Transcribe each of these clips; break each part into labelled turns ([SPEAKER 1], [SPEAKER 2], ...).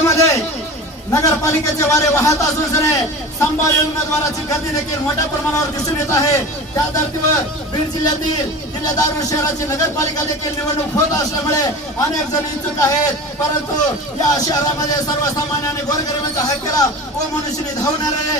[SPEAKER 1] जिल्ह्यामध्ये नगरपालिकेचे वारे वाहत असल्याने संभाव्य उमेदवाराची गर्दी देखील मोठ्या प्रमाणावर दिसून येत आहे. त्या धर्तीवर बीड जिल्ह्यातील जिल्हा दारू शहराची नगरपालिका देखील निवडणूक होत असल्यामुळे अनेक जण इच्छुक आहेत. परंतु या शहरामध्ये सर्वसामान्य आणि गोरगरिबांच्या हक्कीला व मनुष्यने धावणारे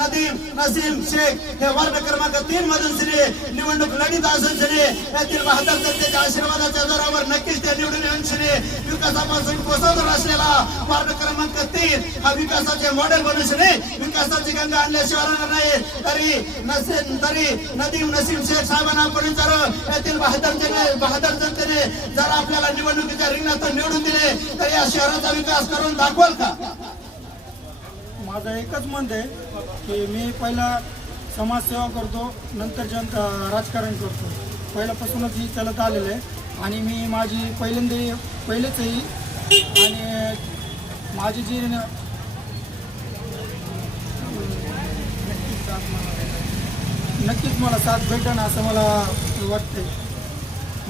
[SPEAKER 1] नदीम नसीम शेख हे वार्ड क्रमांक तीन मधून श्री निवडणूक लढीत असून श्री यातील बहादर जनतेच्या आशीर्वादाच्या जोरावर नक्कीच ते निवडून येऊन श्री विकासापासून कोसळत असलेला वार्ड क्रमांक तीन. हा विकासाचे मॉडेल मनुष्य नाही. विकासाची गंगा आणल्याशिवाय राहणार नाही. तरी नसेल तरी नदीम नसीम शेख साहेबांना आपण विचारू. यातील बहादर जने बहादर जनतेने जर आपल्याला निवडणुकीच्या रिंगणात निवडून दिले तर या शहराचा विकास करून दाखवाल का?
[SPEAKER 2] माझं एकच मत आहे की मी पहिला समाजसेवा करतो नंतर जन राजकारण करतो. पहिल्यापासूनच ही चालत आलेलं आहे. आणि मी माझी पहिल्यांदा पहिलेच आहे आणि माझी जी नक्कीच मला साथ भेटेन असं मला वाटतंय.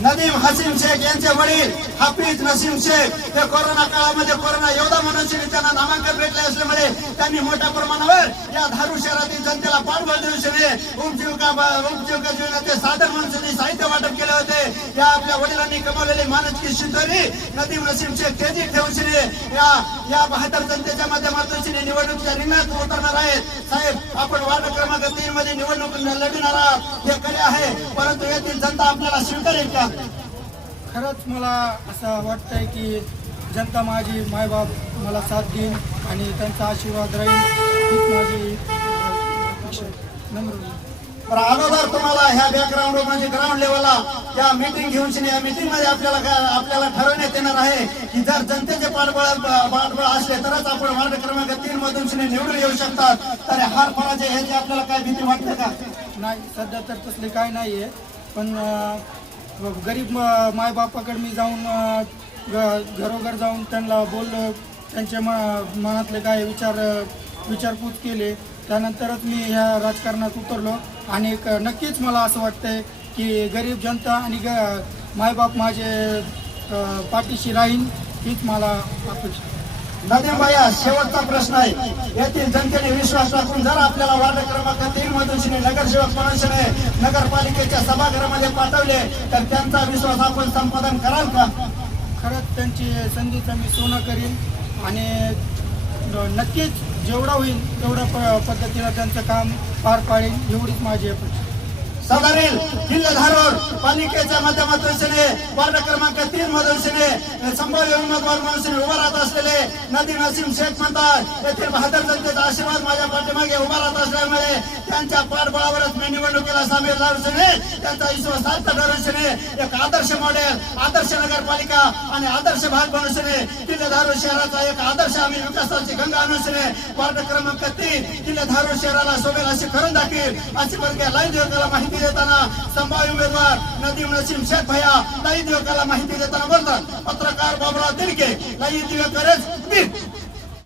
[SPEAKER 1] नदीम हसीम शेख यांचे वडील हाफिज नसीम शेख हे कोरोना काळामध्ये कोरोना योद्धा म्हणून श्री त्यांना नामांकन भेटले असल्यामुळे त्यांनी मोठ्या प्रमाणावर या धारू शहरातील जनतेला पाठबळ देऊ शकले. उपजीविका उपजीविका जीवनाचे साधन म्हणून साहित्य वाटप केले. होते. या आपल्या वडिलांनी कमावलेली मानसिक शिंदोरी नदीम नसीम शेख तेजी ठेवून या या बहादर जनतेच्या माध्यमातून श्री निवडणुकीच्या रिंगणात उतरणार आहेत. साहेब आपण वार्ड क्रमांक तीन मध्ये निवडणूक लढणार आहात. हे खरे आहे परंतु येथील जनता आपल्याला स्वीकारेल का?
[SPEAKER 2] खरंच मला असं वाटतंय की जनता माझी मायबाप मला साथ देईन आणि त्यांचा आशीर्वाद राहील. माझी. नम्र विनंती.
[SPEAKER 1] तुम्हाला ह्या बॅकग्राऊंड म्हणजे ग्राउंड लेवलला या मीटिंग घेऊन या मीटिंगमध्ये आपल्याला आपल्याला ठरवण्यात येणार आहे की जर जनतेचे पाठबळ पाठबळ असले तरच आपण वार्ड क्रमांक तीन मधून शिने निवडून येऊ शकतात तर हार फळाचे ह्याची आपल्याला काय भीती वाटते का
[SPEAKER 2] नाही सध्या तर तसले काय नाही आहे पण गरीब मायबापाकडे मी जाऊन घरोघर जाऊन त्यांना बोललो त्यांच्या म मनातले काय विचार विचारपूस केले. त्यानंतरच मी ह्या राजकारणात उतरलो. आणि नक्कीच मला असं वाटतंय की गरीब जनता आणि ग मायबाप माझे पाठीशी राहील हीच मला अपेक्षा
[SPEAKER 1] भाया शेवटचा प्रश्न आहे. येथील जनतेने विश्वास टाकून जर आपल्याला वार्ड क्रमांक तीन मधून शिने नगरसेवक म्हणून शिने नगरपालिकेच्या सभागृहामध्ये पाठवले तर त्यांचा विश्वास आपण संपादन कराल का?
[SPEAKER 2] खरंच त्यांची संधीचं मी सोनं करीन. आणि नक्कीच जेवढं होईल तेवढ्या प पद्धतीनं त्यांचं काम पार पाडेल एवढीच माझी अपेक्षा.
[SPEAKER 1] सदरील जिल्हा धारोड पालिकेच्या माध्यमातून शिने वार्ड क्रमांक तीन मधून संभाजी संभाव्य उमेदवार म्हणून उभा राहत असलेले नदी नसीम शेख म्हणतात. येथील बहादर जनतेचा आशीर्वाद माझ्या पाठीमागे उभा राहत असल्यामुळे त्यांच्या पाठबळावरच मी निवडणुकीला सामील झालो त्यांचा विश्वासार्थ सार्थ शिने एक आदर्श मॉडेल आदर्श नगरपालिका आणि आदर्श भाग बनून किल्ले जिल्हा शहराचा एक आदर्श आम्ही विकासाची गंगा आणून वार्ड क्रमांक तीन किल्ले धारोड शहराला शोभेल अशी करून दाखील. अशी वर्ग लाईव्ह दिवकाला माहिती देताना संभाव्य उमेदवार नदीम नसीम शेख भैया लाईव्ह दिवकाला माहिती देताना बोलतात. पत्रकार बाबुराव तिरके लाईव्ह दिवकरच बीड